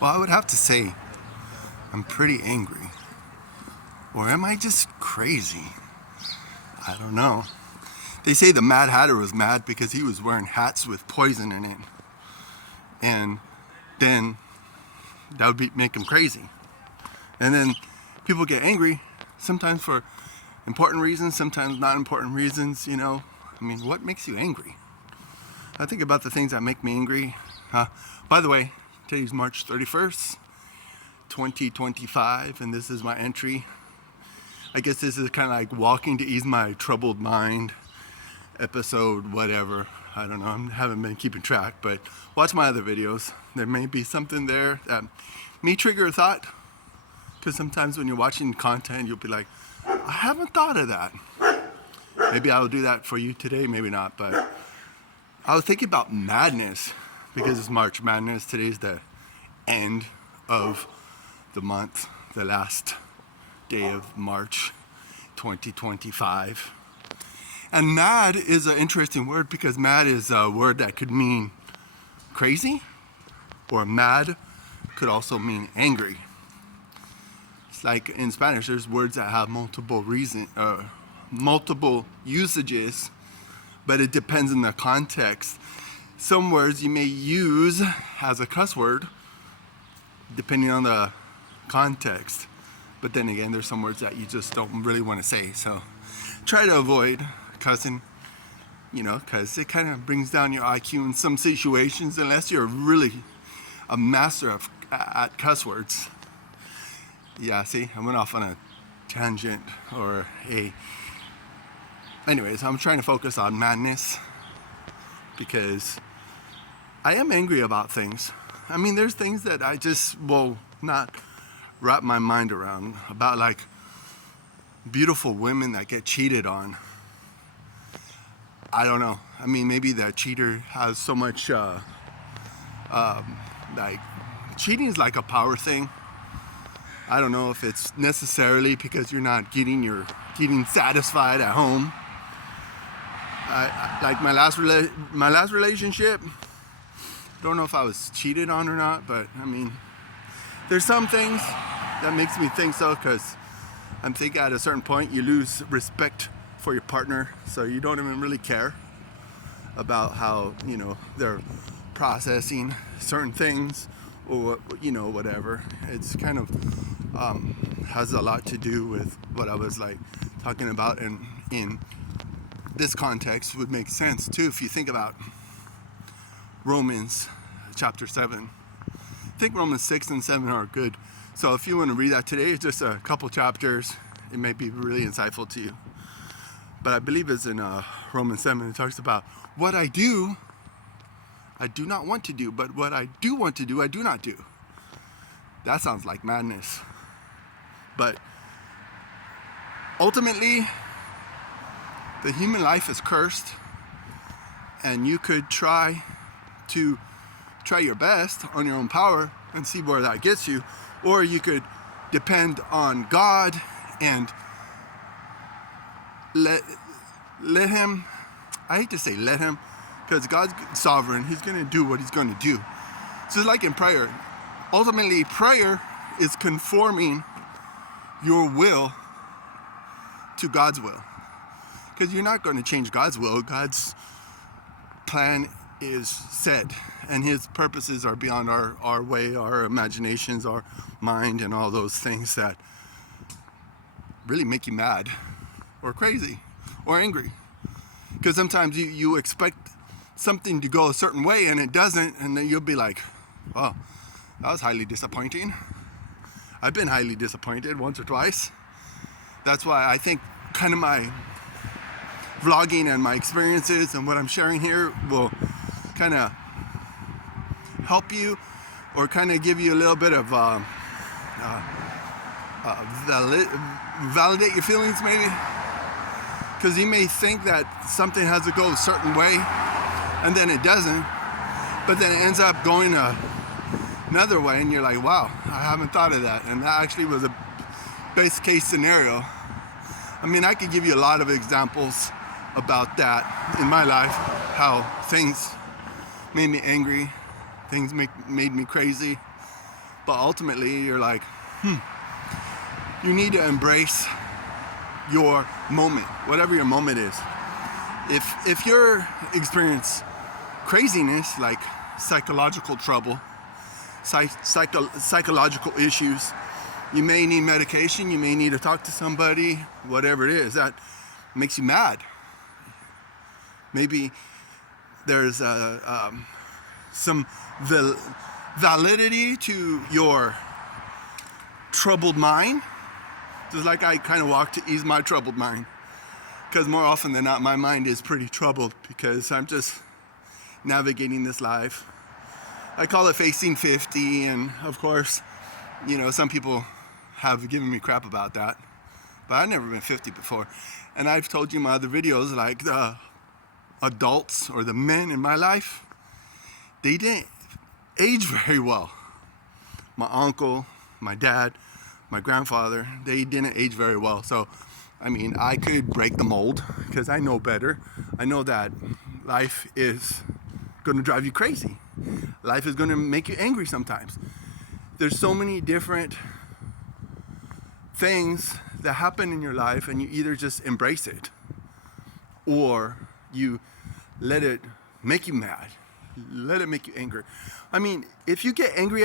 Well, I would have to say I'm pretty angry. Or am I just crazy? I don't know. They say the Mad Hatter was mad because he was wearing hats with poison in it. And then that would make him crazy. And then people get angry, sometimes for important reasons, sometimes not important reasons, you know. I mean, what makes you angry? I think about the things that make me angry. By the way, today's March 31st, 2025, and this is my entry. I guess this is kind of like walking to ease my troubled mind episode, whatever. I don't know, I haven't been keeping track, but watch my other videos. There may be something there that may trigger a thought, because sometimes when you're watching content, you'll be like, I haven't thought of that. Maybe I'll do that for you today, maybe not, but I was thinking about madness, because it's March Madness. Today's the end of the month, the last day of March 2025. And mad is an interesting word, because mad is a word that could mean crazy, or mad could also mean angry. It's like in Spanish, there's words that have multiple usages, but it depends on the context. Some words you may use as a cuss word, depending on the context. But then again, there's some words that you just don't really want to say. So try to avoid cussing, you know, because it kind of brings down your IQ in some situations, unless you're really a master at cuss words. Yeah, see, I went off on a tangent anyways, I'm trying to focus on madness, because I am angry about things. I mean, there's things that I just will not wrap my mind around, about like beautiful women that get cheated on. I don't know. I mean, maybe that cheater has so much, like, cheating is like a power thing. I don't know if it's necessarily because you're not getting satisfied at home. Like my last relationship, don't know if I was cheated on or not, but I mean, there's some things that makes me think so, because I'm thinking at a certain point you lose respect for your partner, so you don't even really care about how, you know, they're processing certain things, or, you know, whatever. It's kind of has a lot to do with what I was like talking about, and in this context would make sense too if you think about Romans chapter 7. I think Romans 6 and 7 are good. So if you want to read that today, it's just a couple chapters. It may be really insightful to you. But I believe it's in Romans 7. It talks about what I do not want to do, but what I do want to do, I do not do. That sounds like madness. But ultimately, the human life is cursed, and you could try your best on your own power and see where that gets you, or you could depend on God and let him, I hate to say let him, because God's sovereign. He's going to do what he's going to do. So it's like in prayer. Ultimately, prayer is conforming your will to God's will, because you're not going to change God's will. God's plan is set, and his purposes are beyond our way, our imaginations, our mind, and all those things that really make you mad or crazy or angry. Because sometimes you expect something to go a certain way and it doesn't, and then you'll be like, oh, that was highly disappointing. I've been highly disappointed once or twice. That's why I think kind of my vlogging and my experiences and what I'm sharing here will kind of help you, or kind of give you a little bit of validate your feelings, maybe. Because you may think that something has to go a certain way, and then it doesn't, but then it ends up going another way, and you're like, wow, I haven't thought of that, and that actually was a best case scenario. I mean, I could give you a lot of examples about that in my life, how things made me angry, things made me crazy, But ultimately, you're like, you need to embrace your moment, whatever your moment is. If you're experience craziness, like psychological trouble, psychological issues, you may need medication, you may need to talk to somebody, whatever it is that makes you mad. Maybe there's some validity to your troubled mind. Just like I kind of walk to ease my troubled mind. Because more often than not, my mind is pretty troubled because I'm just navigating this life. I call it facing 50, and of course, some people have given me crap about that. But I've never been 50 before. And I've told you in my other videos, like the adults or the men in my life, they didn't age very well. My uncle, my dad, my grandfather, they didn't age very well. So, I could break the mold because I know better. I know that life is going to drive you crazy. Life is going to make you angry sometimes. There's so many different things that happen in your life, and you either just embrace it or you let it make you mad. Let it make you angry. If you get angry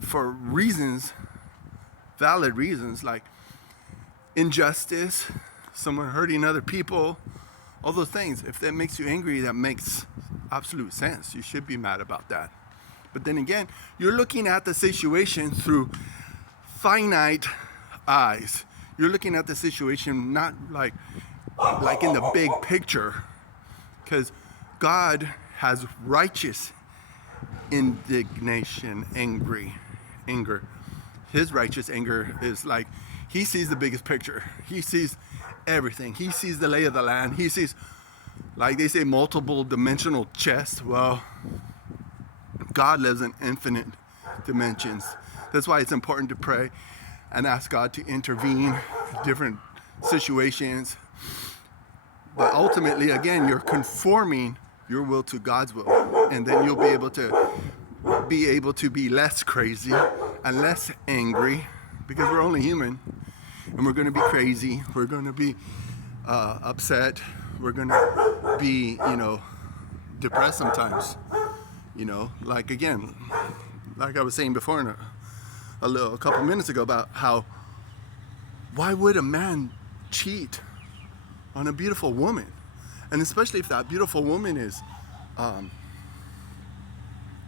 for reasons, valid reasons, like injustice, someone hurting other people, all those things, if that makes you angry, that makes absolute sense. You should be mad about that. But then again, you're looking at the situation through finite eyes. You're looking at the situation not like in the big picture, because God has righteous indignation, anger. His righteous anger is like, he sees the biggest picture. He sees everything. He sees the lay of the land. He sees, like they say, multiple dimensional chess. Well, God lives in infinite dimensions. That's why it's important to pray and ask God to intervene in different situations. But ultimately, again, you're conforming your will to God's will. And then you'll be able to be less crazy and less angry, because we're only human, and we're going to be crazy. We're going to be upset. We're going to be, depressed sometimes. Like I was saying before in a couple minutes ago about why would a man cheat on a beautiful woman? And especially if that beautiful woman is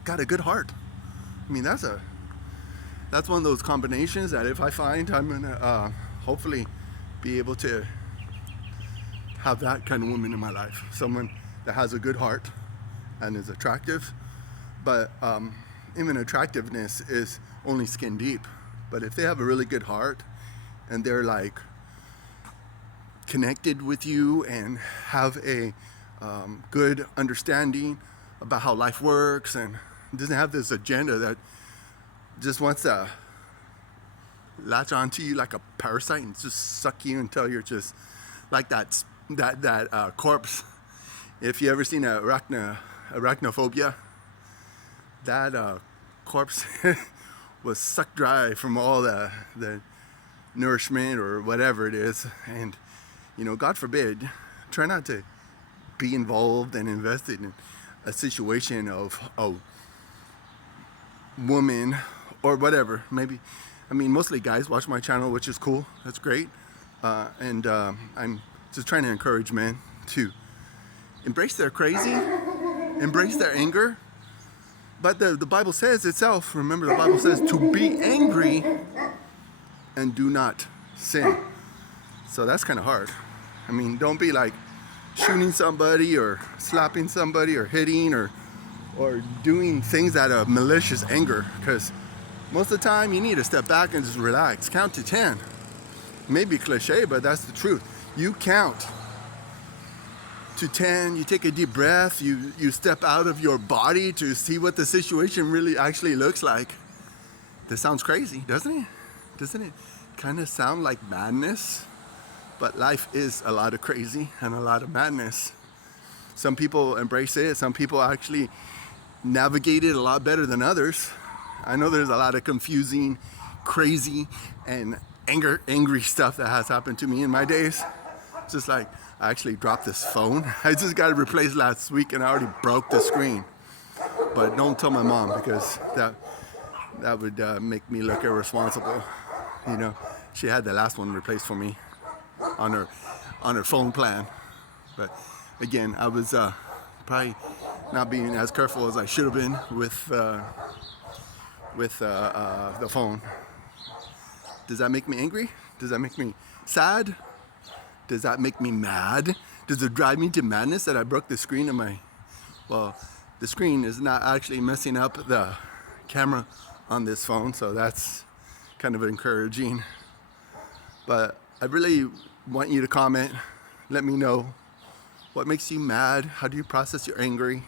got a good heart. That's one of those combinations that if I find, I'm gonna hopefully be able to have that kind of woman in my life. Someone that has a good heart and is attractive. But even attractiveness is only skin deep. But if they have a really good heart and they're like connected with you and have a good understanding about how life works and doesn't have this agenda that just wants to latch onto you like a parasite and just suck you until you're just like that corpse. If you ever seen arachnophobia, that corpse was sucked dry from all the nourishment or whatever it is. And God forbid, try not to be involved and invested in a situation of a woman or whatever. Maybe, mostly guys watch my channel, which is cool. That's great. And I'm just trying to encourage men to embrace their crazy, embrace their anger. But the Bible says itself, remember the Bible says to be angry and do not sin. So that's kind of hard. Don't be like shooting somebody or slapping somebody or hitting or doing things out of malicious anger, because most of the time you need to step back and just relax. Count to 10. Maybe cliche, but that's the truth. You count to 10, you take a deep breath, you step out of your body to see what the situation really actually looks like. This sounds crazy, doesn't it? Doesn't it kind of sound like madness? But life is a lot of crazy and a lot of madness. Some people embrace it. Some people actually navigate it a lot better than others. I know there's a lot of confusing, crazy, and angry stuff that has happened to me in my days. Just like I actually dropped this phone. I just got it replaced last week and I already broke the screen. But don't tell my mom because that would make me look irresponsible. You know, she had the last one replaced for me on her phone plan. But again, I was probably not being as careful as I should have been with the phone. Does that make me angry? Does that make me sad? Does that make me mad? Does it drive me to madness that I broke the screen of my... Well, the screen is not actually messing up the camera on this phone, so that's kind of encouraging. But I really want you to comment. Let me know what makes you mad. How do you process your anger?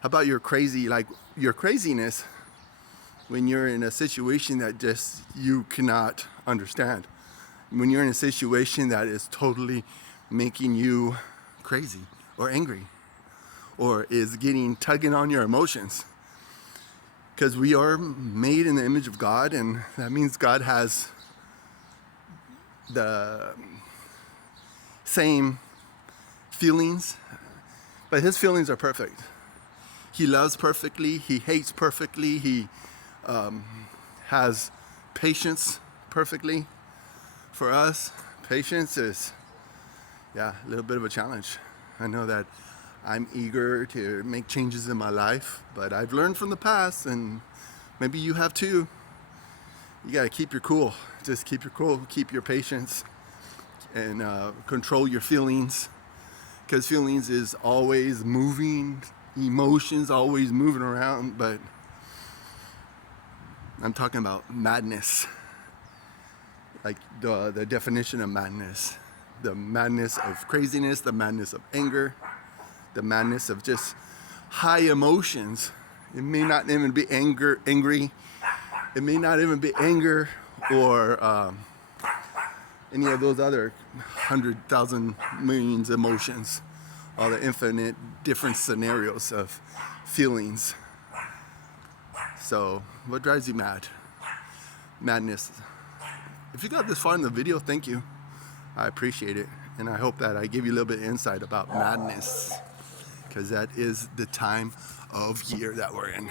How about your craziness when you're in a situation that just you cannot understand? When you're in a situation that is totally making you crazy or angry or is tugging on your emotions. Because we are made in the image of God, and that means God has the same feelings, but his feelings are perfect. He loves perfectly, he hates perfectly, he has patience perfectly. For us, patience is, a little bit of a challenge. I know that I'm eager to make changes in my life, but I've learned from the past, and maybe you have too. You gotta keep your cool. Just keep your cool, keep your patience, and control your feelings, because feelings is always moving, emotions always moving around, but I'm talking about madness. Like the definition of madness. The madness of craziness, the madness of anger, the madness of just high emotions. It may not even be angry. It may not even be anger or any of those other 100,000 millions emotions. All the infinite different scenarios of feelings. So, what drives you mad? Madness. If you got this far in the video, thank you. I appreciate it. And I hope that I give you a little bit of insight about madness, because that is the time of year that we're in.